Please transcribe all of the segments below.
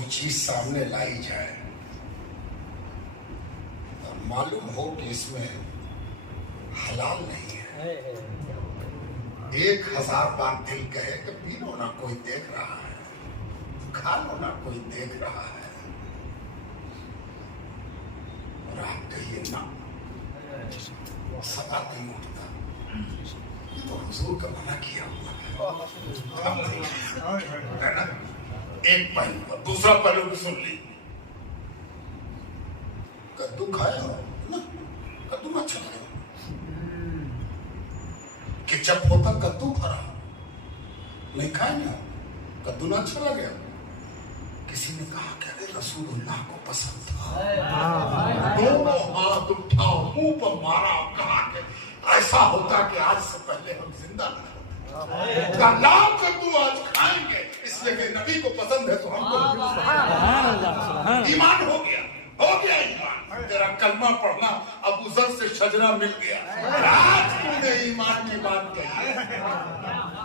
कोई चीज सामने लाई जाए और मालूम हो कि इसमें हलाल नहीं है, 1000 बार दिल कहे कि पी लो ना, कोई देख रहा है, खा लो ना, कोई देख रहा है, और आप कहिए ना, सवाल नहीं उठता। ये तो हुजूर का मना किया हुआ है ना। एक पहलू, दूसरा पहलू भी सुन ली। कद्दू खाया हो ना, कद्दू में अच्छा लगा, केचप होता कद्दू भरा, नहीं खाए ना, कद्दू ना अच्छा लगे। किसी ने कहा कि अरे रसूलुल्लाह को पसंद था, दोनों हाथ उठाओ, मुंह पर मारा, कहा कि ऐसा होता कि आज से पहले हम जिंदा न होते। लाल कद्दू आज खाएंगे इसलिए कि नबी को पसंद है, तो हमको ईमान हो गया ईमान। तेरा कलमा पढ़ना अबू जर से शजरा मिल गया। आज तूने ईमान की बात कही है।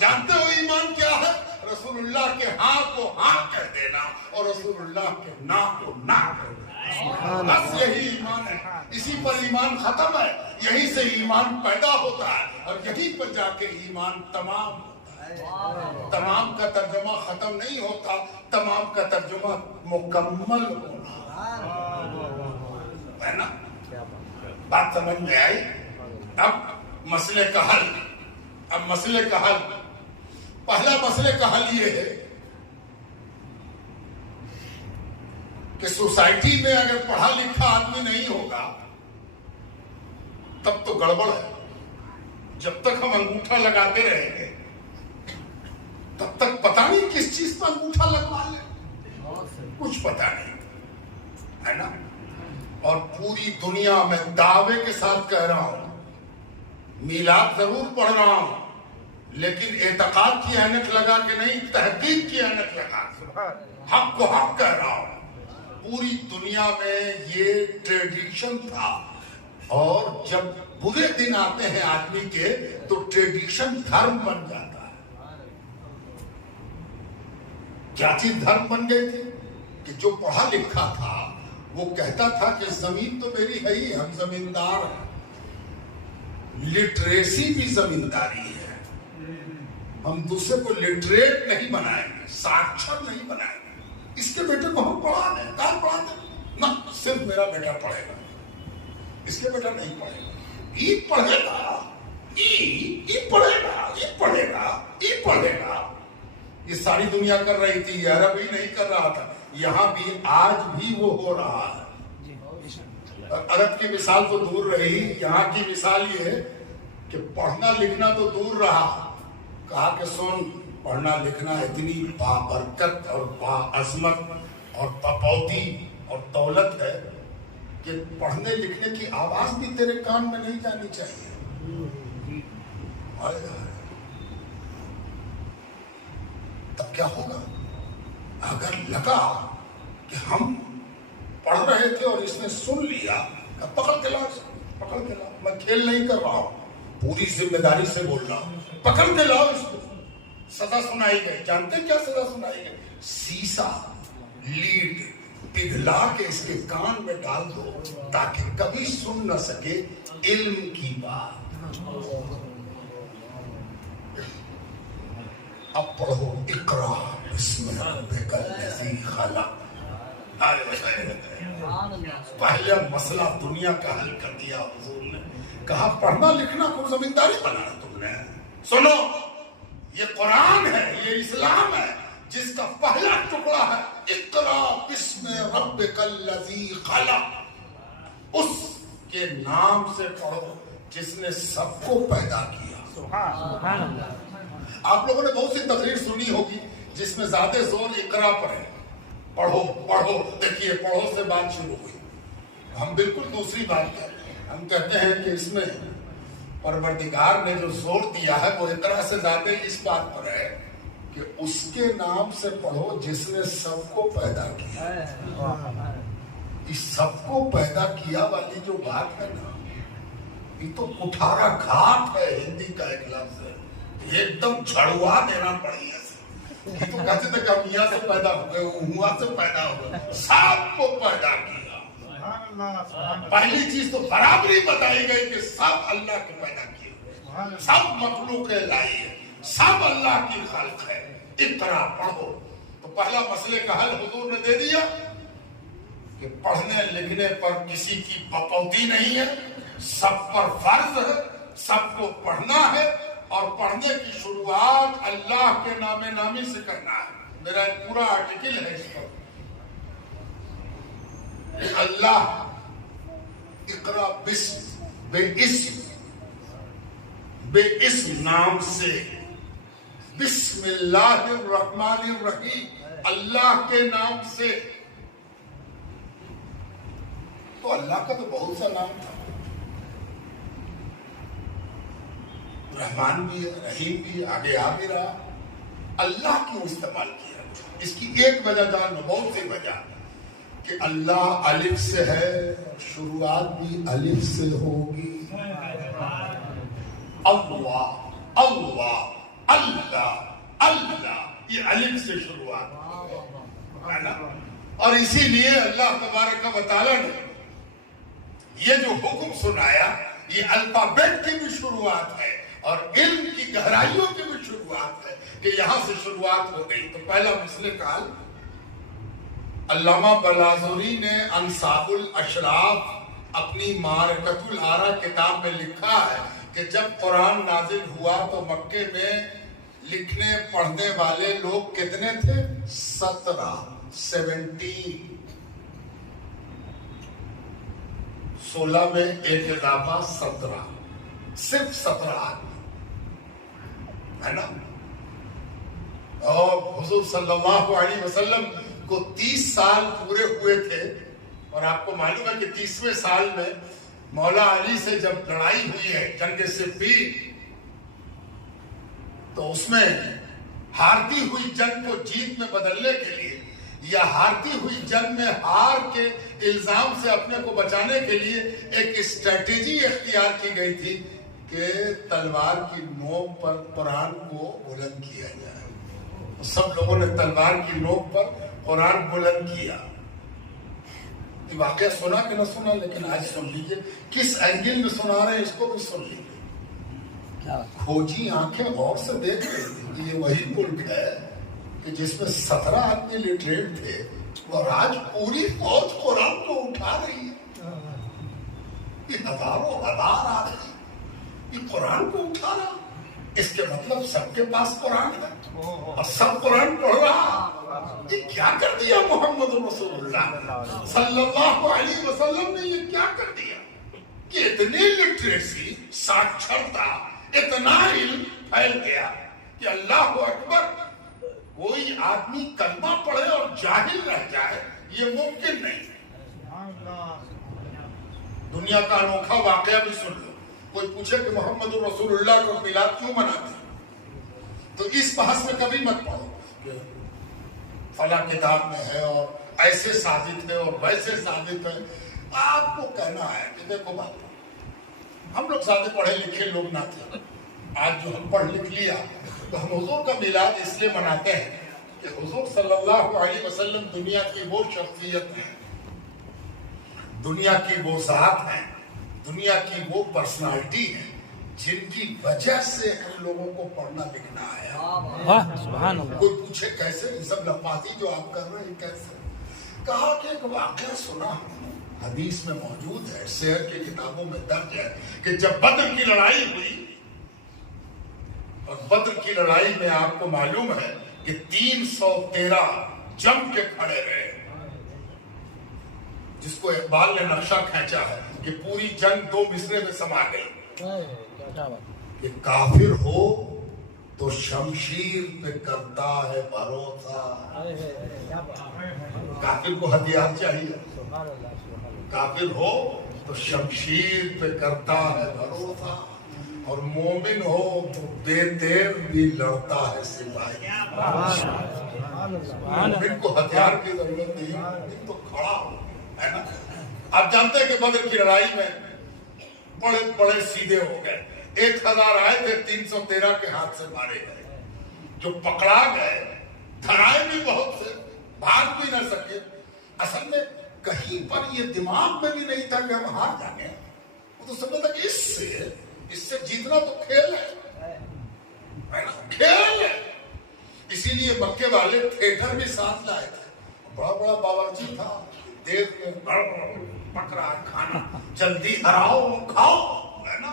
जानते हो ईमान क्या है? रसूलुल्लाह के हाँ को हाँ कह देना और रसूलुल्लाह के ना को ना कह देना, बस यही ईमान है। इसी पर ईमान खत्म है, यहीं से ईमान पैदा होता है और यहीं पर जाके ईमान तमाम होता है। तमाम का तर्जुमा खत्म नहीं होता, तमाम का तर्जुमा मुकम्मल होना है ना। बात समझ में आई? अब मसले का हल, पहला मसले का हल ये है कि सोसाइटी में अगर पढ़ा लिखा आदमी नहीं होगा तब तो गड़बड़ है। जब तक हम अंगूठा लगाते रहेंगे तब तक पता नहीं किस चीज पर अंगूठा लगवा ले, कुछ पता नहीं, है ना। और पूरी दुनिया में दावे के साथ कह रहा हूं, मीलाद जरूर पढ़ रहा हूं, लेकिन एतकाद की ऐनक लगा के नहीं, तहकीक की ऐनक लगा, हक को हक कह रहा हूं। पूरी दुनिया में ये ट्रेडिशन था, और जब बुरे दिन आते हैं आदमी के तो ट्रेडिशन धर्म बन जाता है। क्या चीज धर्म बन गई थी कि जो पढ़ा लिखा था वो कहता था कि जमीन तो मेरी है ही, हम जमींदार हैं। लिटरेसी भी जमींदारी है। हम दूसरे को लिटरेट नहीं बनाएंगे, साक्षर नहीं बनाएंगे। इसके बेटे को हम पढ़ा दें, कहाँ पढ़ा दें ना, सिर्फ मेरा बेटा पढ़ेगा, इसके बेटा नहीं पढ़ेगा। ई पढ़ेगा, ई पढ़ेगा। ये सारी दुनिया कर रही थी, अरब ही नहीं कर रहा था। यहाँ भी आज भी वो हो रहा है। अरब की मिसाल तो दूर रही, यहाँ की मिसाल ये है कि पढ़ना लिखना तो दूर रहा। कहा कि सुन, पढ़ना लिखना इतनी बाबरकत और बाअज़मत और पपौती और दौलत है कि पढ़ने लिखने की आवाज भी तेरे कान में नहीं जानी चाहिए। तब क्या होगा? अगर लगा कि हम पढ़ रहे थे और इसने सुन लिया, पकड़ के ला, मैं खेल नहीं कर रहा हूं, पूरी जिम्मेदारी से बोल रहा हूं, पकड़ के लाओ इसको। सजा सुनाई गई। जानते क्या सजा सुनाई गई? सीसा लीड पिघला के इसके कान में डाल दो ताकि कभी सुन न सके इल्म की बात। अब पढ़ो, इकरा बिस्मि रब्बिकल लज़ी खलक़। पहला मसला दुनिया का हल कर दिया हुजूर ने। कहा पढ़ना लिखना को जमींदारी बनाना तुमने। सुनो, ये कुरान है, ये इस्लाम है, जिसका पहला टुकड़ा है इक़रा बिस्मि रब्बिकल लज़ी खलक़। उसके नाम से पढ़ो जिसने सबको पैदा किया। सुभान अल्लाह। आप लोगों ने बहुत सी तकरीर सुनी होगी जिसमें ज्यादा जोर इक़रा पर है। पढ़ो पढ़ो, देखिए पढ़ो से बात शुरू हुई। हम बिल्कुल दूसरी बात कर रहे हैं। हम कहते हैं कि इसमें परवरदिगार ने जो जोर दिया है वो इक़रा से ज्यादा इस बात पर है कि उसके नाम से पढ़ो जिसने सबको पैदा किया। इस सबको पैदा किया वाली जो बात है ना, ये तो कुठारा घाट है। हिंदी का एक लफ्ज है, एकदम झड़वा देना पड़ेगा। یہ تو کہتے تھے کہ ہم یہاں سے پیدا ہو گئے، وہاں سے پیدا ہو گئے، سب کو پیدا کیا۔ پہلی چیز تو برابری بتائی گئی کہ سب اللہ کے پیدا کیے، سب مخلوق لائی ہے، سب اللہ کی خلق ہے۔ اقرا پڑھو، تو پہلا مسئلے کا حل حضور نے دے دیا کہ پڑھنے لکھنے پر کسی کی پپوتی نہیں ہے، سب پر فرض ہے، سب کو پڑھنا ہے، اور پڑھنے کی شروعات اللہ کے نام نامی سے کرنا ہے۔ میرا ایک پورا آرٹیکل ہے اس پر، اللہ اقرا بے اسم نام سے، بسم اللہ الرحمن الرحیم، اللہ کے نام سے۔ تو اللہ کا تو بہت سا نام تھا، رحمان بھی ہے، رحیم بھی ہے، آگے آ بھی رہا۔ اللہ کیوں استعمال کیا؟ اس کی ایک وجہ جان لو، بہت سی وجہ، کہ اللہ الف سے ہے، شروعات بھی الف سے ہوگی۔ اللہ اللہ اللہ اللہ، یہ الف سے شروعات ہے نا؟ اور اسی لیے اللہ تبارک و تعالیٰ نے یہ جو حکم سنایا، یہ الفابیٹ کی بھی شروعات ہے اور علم کی گہرائیوں کی بھی شروعات ہے، کہ یہاں سے شروعات ہو گئی۔ تو پہلا مسئلہ کال علامہ بلازوری نے انصاب الاشراف اپنی معرکۃ الآراء کتاب میں لکھا ہے کہ جب قرآن نازل ہوا تو مکے میں لکھنے پڑھنے والے لوگ کتنے تھے؟ 17 16 میں ایک اضافہ 17، صرف 17 آدمی ہے نا۔ اور حضور صلی اللہ علیہ وسلم کو 30 سال پورے ہوئے تھے، اور آپ کو معلوم ہے کہ 30ویں سال میں مولا علی سے جب لڑائی ہوئی ہے جنگ صفین، تو اس میں ہارتی ہوئی جنگ کو جیت میں بدلنے کے لیے، یا ہارتی ہوئی جنگ میں ہار کے الزام سے اپنے کو بچانے کے لیے ایک اسٹریٹجی اختیار کی گئی تھی کہ تلوار کی نوک پر قرآن کو بلند کیا جائے۔ سب لوگوں نے تلوار کی نوک پر قرآن بلند کیا۔ یہ واقعہ سنا کہ نہ سنا، لیکن آج سن لیجئے، کس اینگل میں سنا رہے ہیں اس کو بھی سن لیجئے۔ کھوجی آنکھیں غور سے دیکھ رہی تھی کہ یہ وہی ملک ہے کہ جس میں 17 آدمی لٹریٹ تھے، اور آج پوری فوج قرآن کو اٹھا رہی ہے۔ یہ ہزاروں ہزار آدمی یہ قرآن کو اٹھا رہا، اس کے مطلب سب کے پاس قرآن ہے اور سب قرآن پڑھ رہا۔ یہ کیا کر دیا محمد رسول اللہ صلی اللہ علیہ وسلم نے؟ یہ کیا کر دیا کہ اتنی لٹریسی، ساکشرتا، اتنا علم پھیل گیا کہ اللہ اکبر، کوئی آدمی کلمہ پڑھے اور جاہل رہ جائے، یہ ممکن نہیں۔ دنیا کا انوکھا واقعہ بھی سن لو۔ کوئی پوچھے کہ محمد رسول اللہ کو میلاد کیوں مناتے ہیں، تو اس بحث میں کبھی مت پڑھو کہ فلاں کتاب میں ہے اور ایسے ثابت ہے اور ویسے ثابت ہے۔ آپ کو کہنا ہے کہ دیکھو بات، ہم لوگ زیادہ پڑھے لکھے لوگ نہ تھے، آج جو ہم پڑھ لکھ لیا تو ہم حضور کا میلاد اس لیے مناتے ہیں کہ حضور صلی اللہ علیہ وسلم دنیا کی وہ شخصیت ہے، دنیا کی وہ ذات ہے، دنیا کی وہ پرسنالٹی ہے جن کی وجہ سے ہم لوگوں کو پڑھنا لکھنا ہے۔ سبحان اللہ۔ کوئی پوچھے کیسے؟ یہ سب لفاظی جو آپ کر رہے ہیں کیسے؟ کہا کہ ایک واقعہ سنا، حدیث میں موجود ہے، سیر کی کتابوں میں درج ہے کہ جب بدر کی لڑائی ہوئی، اور بدر کی لڑائی میں آپ کو معلوم ہے کہ 313 جم کے کھڑے رہے، جس کو اقبال نے نقشہ کھینچا ہے کہ پوری جنگ 2 مصرے میں سما گئی کہ کافر ہو تو شمشیر پہ کرتا ہے بھروسہ۔ کافر کو ہتھیار چاہیے، کافر ہو تو شمشیر پہ کرتا ہے بھروسہ، اور مومن ہو تو بے تیر بھی لڑتا ہے سپاہی۔ مومن کو ہتھیار کی ضرورت نہیں، مومن تو کھڑا ہو، ہے نا۔ آپ جانتے ہیں کہ بدر کی لڑائی میں بڑے بڑے سیدھے ہو گئے، 1000 آئے تھے، 313 کے ہاتھ سے مارے گئے۔ جو پکڑا گئے धराए भी बहुत से, भाग भी न सके। असल में कहीं पर ये दिमाग में भी नहीं था कि हम हार जाएंगे। वो तो समझता कि इससे जीतना तो खेल है ना, खेल है। इसीलिए मक्के वाले थिएटर भी साथ लाए थे। बड़ा बड़ा बावर्ची था, देख में पक रहा है खाना, जल्दी हराओ खाओ, है ना।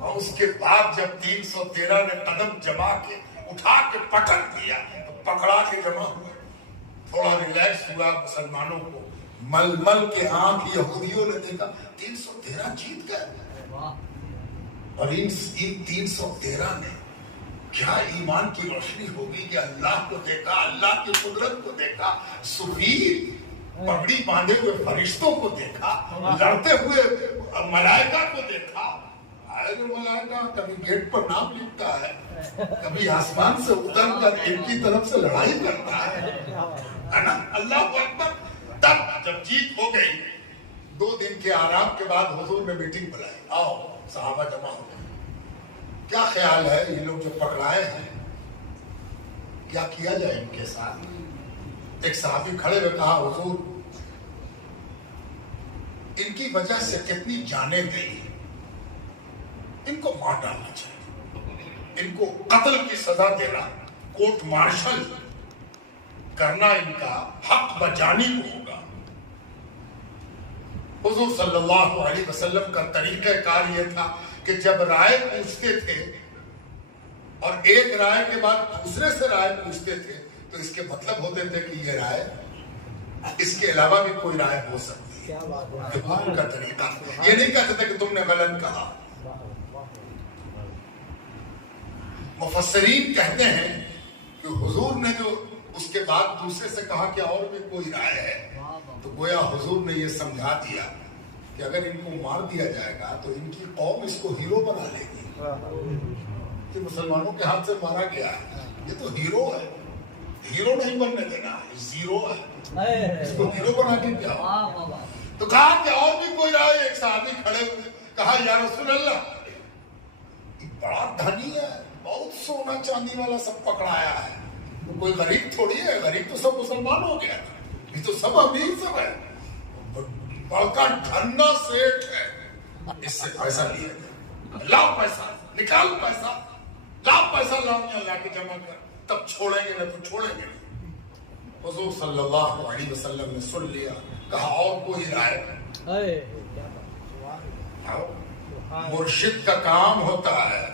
और उसके बाद जब 313 ने कदम जमा के उठा के पटक दिया तो पकड़ा के जमा हुए। थोड़ा रिलैक्स हुआ मुसलमानों को। मलमल के आंख यहूदियों ने देखा 313 जीत गए। और इन 313 ने क्या ईमान की रोशनी होगी कि अल्लाह को देखा, अल्लाह की कुदरत को देखा, सुफीर पगड़ी बांधे हुए फरिश्तों को देखा, लड़ते हुए मलाइका को देखा। मलाइका कभी गेट पर नाम लिखता है, कभी आसमान से उतर कर इनकी तरफ से लड़ाई करता है ना। अल्लाह अकबर। तब जब जीत हो गई, 2 दिन के आराम के बाद हुजूर ने मीटिंग बुलाई। आओ सहाबा जमा हो गए, क्या ख्याल है ये लोग जो पकड़ाए हैं, क्या किया जाए इनके साथ। एक साहबी खड़े हुए कहा, हुजूर इनकी वजह से कितनी जानें गई, इनको मार डालना चाहिए, इनको कत्ल की सजा देना, कोर्ट मार्शल करना इनका हक बजानी को होगा। हुजूर सल्लल्लाहु अलैहि वसल्लम का तरीक़ाकार ये था कि जब राय पूछते थे और एक राय के बाद दूसरे से राय पूछते थे तो इसके मतलब होते थे कि ये राय, इसके अलावा भी कोई राय हो सकती है। हुजूर का तरीका, ये नहीं कहते थे कि तुमने गलत कहा। मुफस्सिरीन कहते हैं कि हुजूर ने जो उसके बाद दूसरे से कहा कि और भी कोई राय है, तो गोया हुजूर ने ये समझा दिया कि अगर इनको मार दिया जाएगा तो इनकी कौम इसको हीरो बना लेगी। कि मुसलमानों के हाथ से मारा गया है, ये तो हीरो है, हीरो नहीं बनने देना, जीरो है, इसको हीरो बना के क्या। तो कहा कि और भी कोई राय। एक साहबी खड़े हुए, कहा या रसूल अल्लाह, बड़ा धनी है, बहुत सोना चांदी वाला सब पकड़ाया है, तो कोई गरीब थोड़ी है, गरीब तो सब मुसलमान हो गया, ये तो सब अमीर सब है, बड़का धन्ना सेठ है, इससे पैसा लिया गया। लाओ पैसा, निकाल पैसा, लाओ पैसा, लाओ यहाँ लाके जमा कर, तब छोड़ेंगे ना तो छोड़ेंगे नहीं। हुजूर सल्लल्लाहु अलैहि वसल्लम ने सुन लिया, कहा और कोई राय। मुर्शिद का काम होता है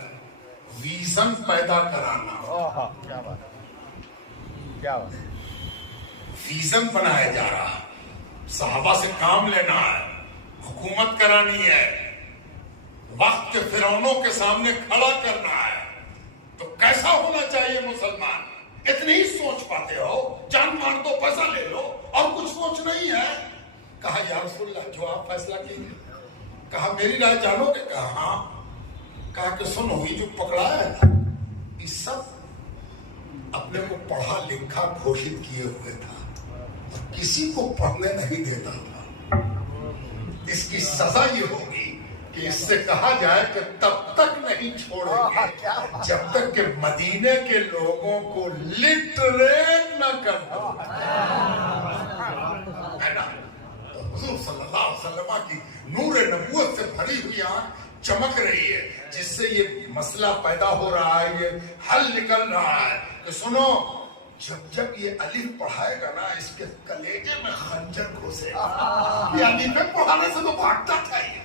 विजन पैदा कराना, क्या विजन बनाया जा रहा है, सहाबा से काम लेना है, हुकूमत करानी है, वक्त के फिरौनों के सामने खड़ा करना है। तो कैसा होना चाहिए मुसलमान, इतनी ही सोच पाते हो, जान मार दो, पैसा ले लो, और कुछ सोच नहीं है। कहा या रसूलल्लाह, जो आप फैसला कीजिए। कहा मेरी राय जानोगे? कहा हाँ। कहा कि सुनो, ये जो पकड़ाया है ना, ये सब अपने को पढ़ा लिखा घोषित किए हुए था, किसी को पढ़ने नहीं देता था। इसकी सजा ये होगी कि इससे कहा जाए कि तब तक नहीं छोड़ेंगे जब तक कि मदीने के लोगों को लिटरेट न कर दो, है ना। तो हुजूर सल्लल्लाहु अलैहि वसल्लम की नूर नबूवत से भरी हुई आंख चमक रही है, जिससे ये मसला पैदा हो रहा है, ये हल निकल रहा है कि सुनो, जब जब ये अलीफ पढ़ाएगा ना, इसके कलेजे में खंजर घुसेगा। ये अलीफ पढ़ाने से तो भागता था, ये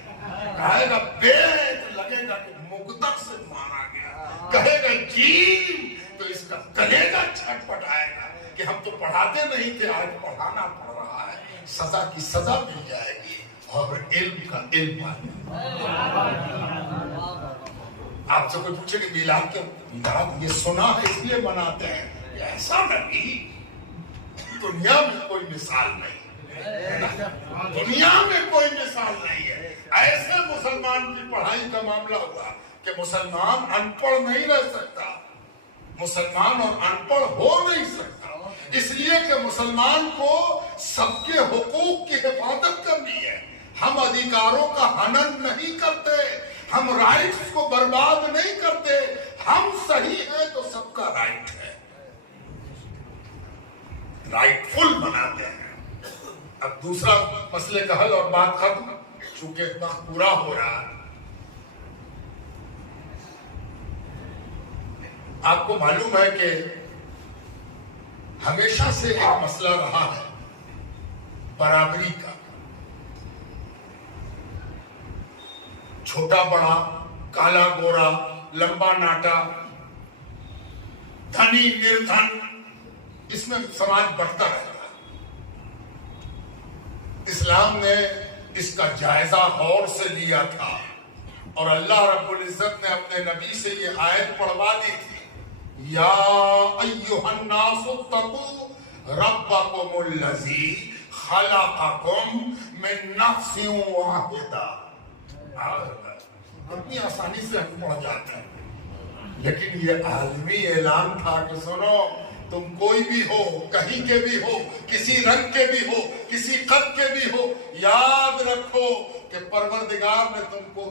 कहेगा बेद, लगेगा कि मुकद्दर से मारा गया, कहेगा जीम, तो इसका कलेजा छटपटाएगा कि हम तो पढ़ाते नहीं थे, आज पढ़ाना पड़ रहा है, सजा की सजा मिल जाएगी और इल्म का इल्म। आपसे कोई पूछे कि मिलाद ये सुना है इसलिए मनाते हैं, ऐसा नहीं, दुनिया में कोई मिसाल नहीं है, दुनिया में कोई मिसाल नहीं है। ऐसे मुसलमान की पढ़ाई का मामला हुआ कि मुसलमान अनपढ़ नहीं रह सकता, मुसलमान और अनपढ़ हो नहीं सकता, इसलिए कि मुसलमान को सबके हुकूक की हिफाजत करनी है। हम अधिकारों का हनन नहीं करते, हम राइट्स को बर्बाद नहीं करते, हम सही है तो सबका राइट है। رائٹفل بناتے ہیں. اب دوسرا مسئلے کا حل اور بات ختم، چونکہ وقت پورا ہو رہا ہے. آپ کو معلوم ہے کہ ہمیشہ سے ایک مسئلہ رہا ہے برابری کا. چھوٹا بڑا، کالا گورا، لمبا ناٹا، دھنی نردھن، اس میں سماج بڑھتا رہتا ہے. اسلام نے اس کا جائزہ غور سے لیا تھا اور اللہ رب العزت نے اپنے نبی سے یہ آیت پڑھوا دی تھی، یا ایھا الناس اتقوا ربکم الذی خلقکم من نفس واحدہ. اتنی آسانی سے ہم پڑھ جاتے ہیں، لیکن یہ عالمی اعلان تھا کہ سنو، تم کوئی بھی ہو، کہیں کے بھی ہو، کسی رنگ کے بھی ہو، کسی قد کے بھی ہو، یاد رکھو کہ پروردگار نے تم کو